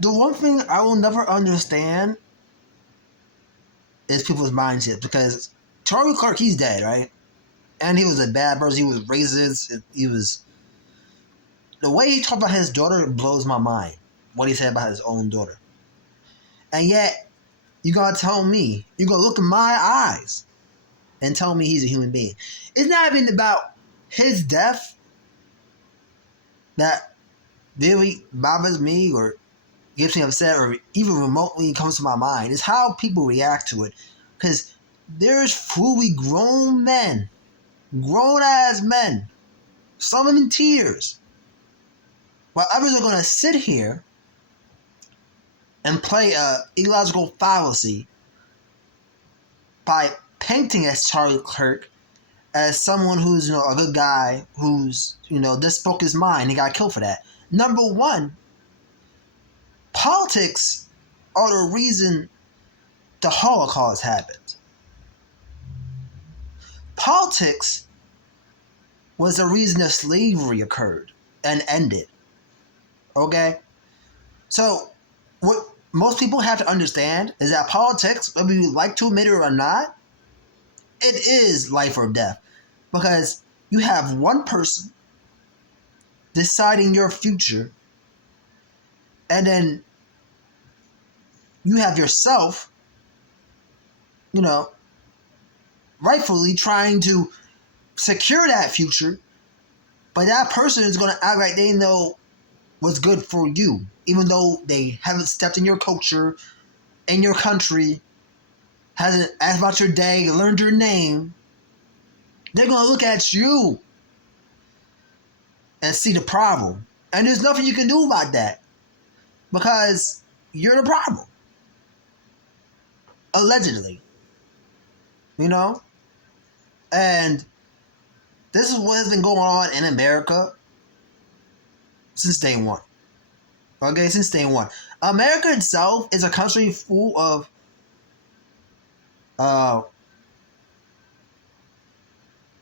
The one thing I will never understand is people's mindset, because Charlie Kirk, he's dead, right? And he was a bad person. He was racist. He was, the way he talked about his daughter blows my mind. What he said about his own daughter, and yet you gotta tell me, you gonna look in my eyes and tell me he's a human being. It's not even about his death that really bothers me or gets me upset or even remotely comes to my mind. It's how people react to it. Because there's fully grown men, grown ass men, some of them in tears, while others are going to sit here and play a illogical fallacy by painting as Charlie Kirk as someone who's, a good guy who's, just spoke his mind. He got killed for that. Number one, politics are the reason the Holocaust happened. Politics was the reason that slavery occurred and ended. Okay? So, what most people have to understand is that politics, whether you like to admit it or not, it is life or death. Because you have one person deciding your future, and then you have yourself, rightfully trying to secure that future, but that person is going to act like they know what's good for you, even though they haven't stepped in your culture, in your country, hasn't asked about your day, learned your name. They're going to look at you and see the problem. And there's nothing you can do about that, because you're the problem. Allegedly. And this is what has been going on in America since day one. Okay, since day one. America itself is a country full of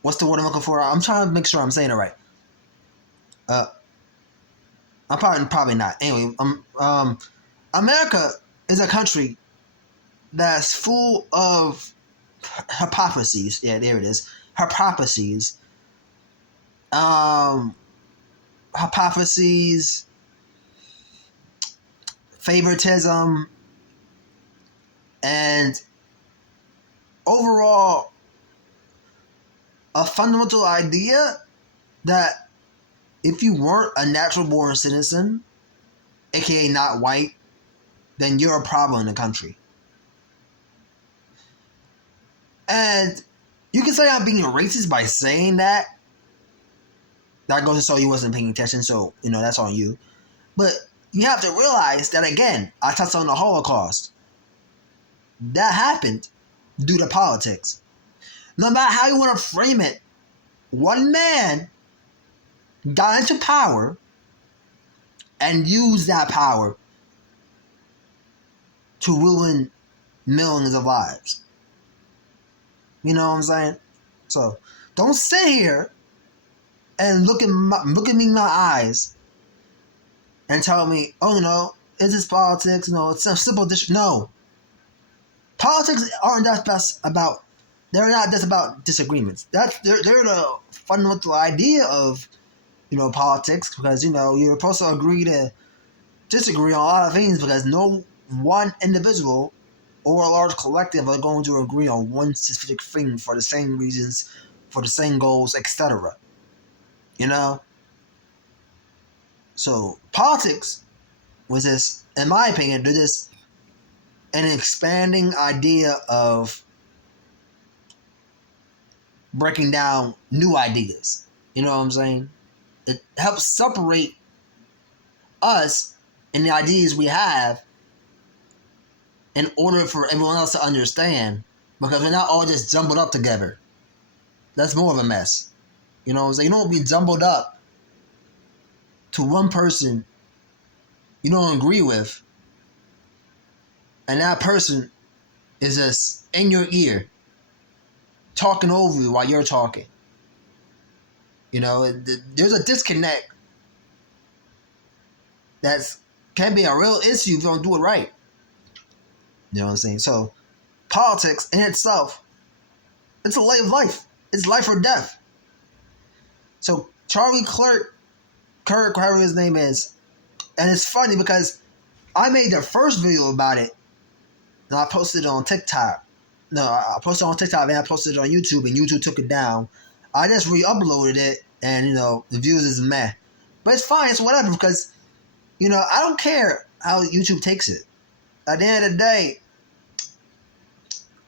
what's the word I'm looking for? I'm trying to make sure I'm saying it right. I'm probably not. Anyway, America is a country that's full of hypotheses. Yeah, there it is. Hypotheses. Hypotheses, favoritism, and overall a fundamental idea that if you weren't a natural born citizen, aka not white, then you're a problem in the country. And you can say I'm being racist by saying that. That goes to show you wasn't paying attention, so, that's on you. But you have to realize that, again, I touched on the Holocaust. That happened due to politics. No matter how you want to frame it, one man got into power and used that power to ruin millions of lives. You know what I'm saying? So don't sit here and look at me in my eyes and tell me, oh no, is this politics? No, it's a simple no. Politics aren't just about. They're not just about disagreements. They're the fundamental idea of politics, because you're supposed to agree to disagree on a lot of things, because no one individual or a large collective are going to agree on one specific thing for the same reasons, for the same goals, etc. So politics was this, in my opinion, they're just an expanding idea of breaking down new ideas. You know what I'm saying? It helps separate us and the ideas we have in order for everyone else to understand, because we're not all just jumbled up together. That's more of a mess. You know what I'm saying? You don't be jumbled up to one person you don't agree with, and that person is just in your ear, talking over you while you're talking. There's a disconnect that's can be a real issue if you don't do it right. You know what I'm saying? So politics in itself, it's a way of life. It's life or death. So Charlie Kirk, whatever his name is, and it's funny because I made the first video about it, and I posted it on TikTok. No, I posted it on TikTok and I posted it on YouTube, and YouTube took it down. I just re-uploaded it, and the views is meh, but it's fine. It's whatever because I don't care how YouTube takes it. At the end of the day,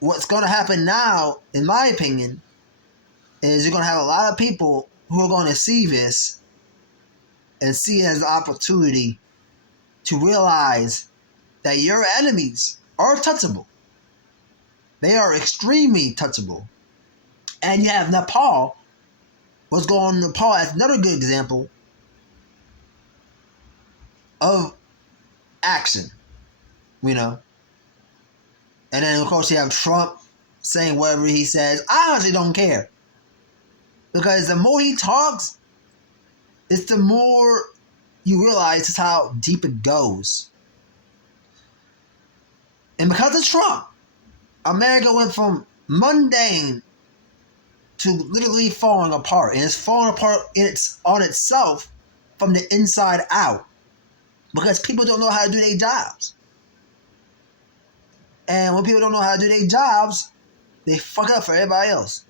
what's going to happen now, in my opinion, is you're going to have a lot of people who are going to see this and see it as an opportunity to realize that your enemies are touchable. They are extremely touchable. And you have Nepal. What's going on in Nepal as another good example of action, And then, of course, you have Trump saying whatever he says. I honestly don't care. Because the more he talks, it's the more you realize just how deep it goes. And because of Trump, America went from mundane to literally falling apart. And it's falling apart on itself from the inside out. Because people don't know how to do their jobs. And when people don't know how to do their jobs, they fuck up for everybody else.